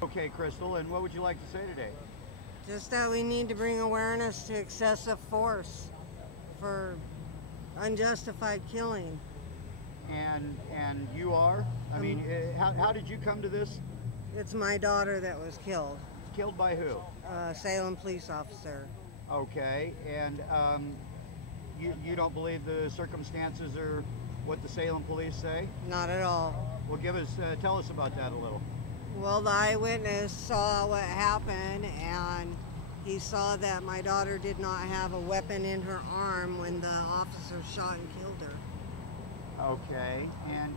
Okay, Crystal, and what would you like to say today? Just that we need to bring awareness to excessive force for unjustified killing. And you are? I mean, how did you come to this? It's my daughter that was killed. Killed by who? Salem police officer. Okay, and you don't believe the circumstances are what the Salem police say? Not at all. Well, tell us about that a little. Well, the eyewitness saw what happened, and he saw that my daughter did not have a weapon in her arm when the officer shot and killed her. Okay, and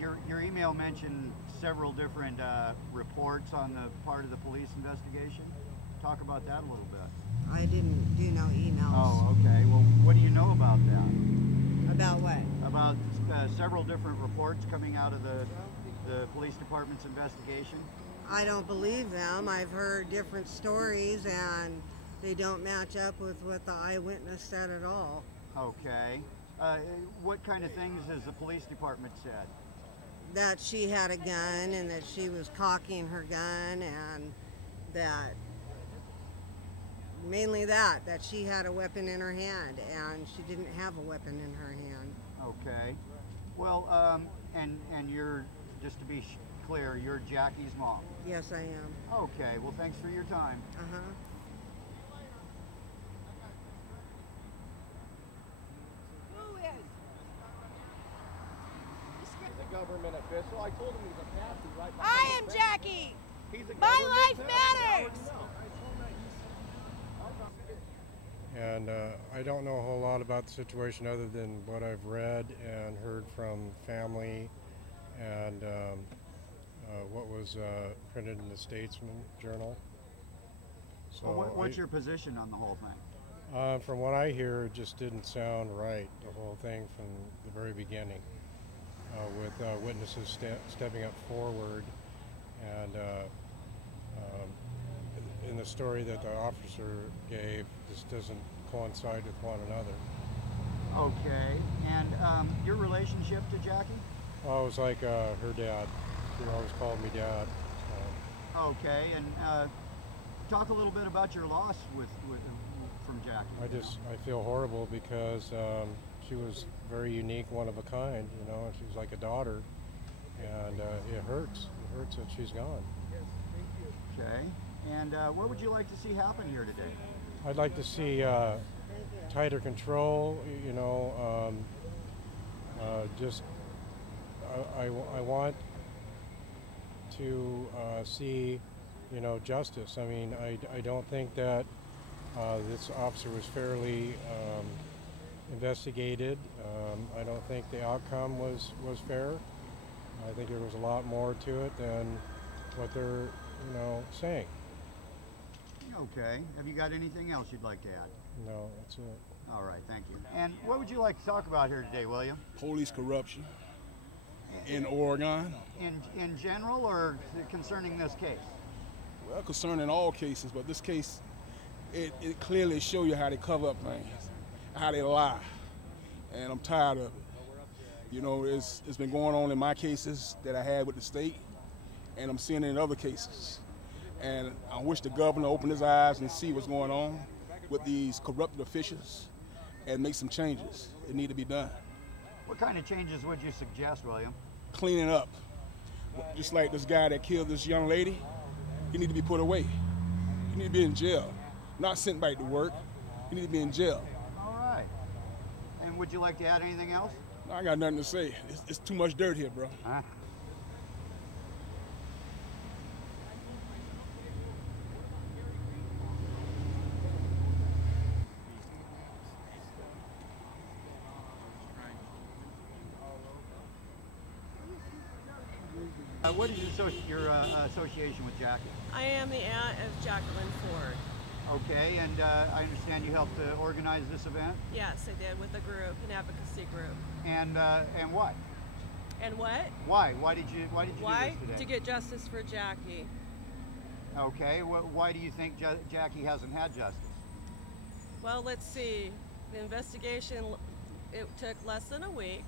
your email mentioned several different reports on the part of the police investigation. Talk about that a little bit. I didn't do no emails. Oh, okay. Well, what do you know about that? About what? About several different reports coming out of the police department's investigation. I don't believe them. I've heard different stories, and they don't match up with what the eyewitness said at all. Okay. What kind of things has the police department said? That she had a gun, and that she was cocking her gun, and that mainly that she had a weapon in her hand, and she didn't have a weapon in her hand. Okay. Well, and you're, just to be clear, you're Jackie's mom? Yes, I am. Okay. Well, thanks for your time. Uh-huh. Government official. I told him he was a pastor right behind I am Jackie. He's a My life matters. And I don't know a whole lot about the situation other than what I've read and heard from family and what was printed in the Statesman Journal. So well, what's your position on the whole thing? From what I hear, it just didn't sound right, the whole thing from the very beginning. With witnesses stepping up forward, and in the story that the officer gave, this doesn't coincide with one another. Okay, and your relationship to Jackie? Oh, it was like her dad. She always called me dad. So. Okay, and talk a little bit about your loss from Jackie. I feel horrible because she was very unique, one of a kind, you know, and she was like a daughter, and it hurts. It hurts that she's gone. Okay, and what would you like to see happen here today? I'd like to see tighter control, you know, I want to see, you know, justice. I mean, I don't think that this officer was fairly investigated. I don't think the outcome was fair. I think there was a lot more to it than what they're, you know, saying. Okay. Have you got anything else you'd like to add? No, that's it. All right, thank you. And what would you like to talk about here today, William? Police corruption in Oregon. In general, or concerning this case? Well, concerning all cases, but this case, it clearly shows you how they cover up things, how they lie, and I'm tired of it. You know, it's been going on in my cases that I had with the state, and I'm seeing it in other cases. And I wish the governor opened his eyes and see what's going on with these corrupted officials and make some changes. It need to be done. What kind of changes would you suggest, William? Cleaning up. Just like this guy that killed this young lady, he need to be put away. He need to be in jail, not sent back to work. He need to be in jail. All right. And would you like to add anything else? No, I got nothing to say. It's too much dirt here, bro. Huh? What is your association with Jackie? I am the aunt of Jacqueline Ford. Okay, and I understand you helped to organize this event? Yes, I did, with a group, an advocacy group. And what? And what? Why? Why did you do this today? To get justice for Jackie. Okay, why do you think Jackie hasn't had justice? Well, let's see. The investigation, it took less than a week.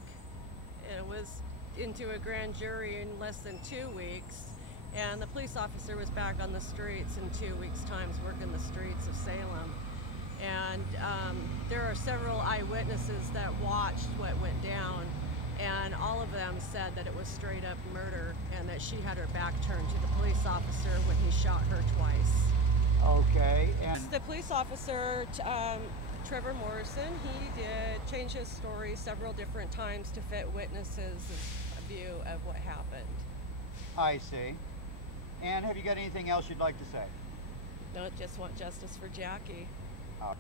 It was into a grand jury in less than 2 weeks. And the police officer was back on the streets in 2 weeks' time, working the streets of Salem. And there are several eyewitnesses that watched what went down, and all of them said that it was straight up murder and that she had her back turned to the police officer when he shot her twice. Okay. And The police officer, Trevor Morrison, he did change his story several different times to fit witnesses' view of what happened. I see. And have you got anything else you'd like to say? No, just want justice for Jackie. Okay.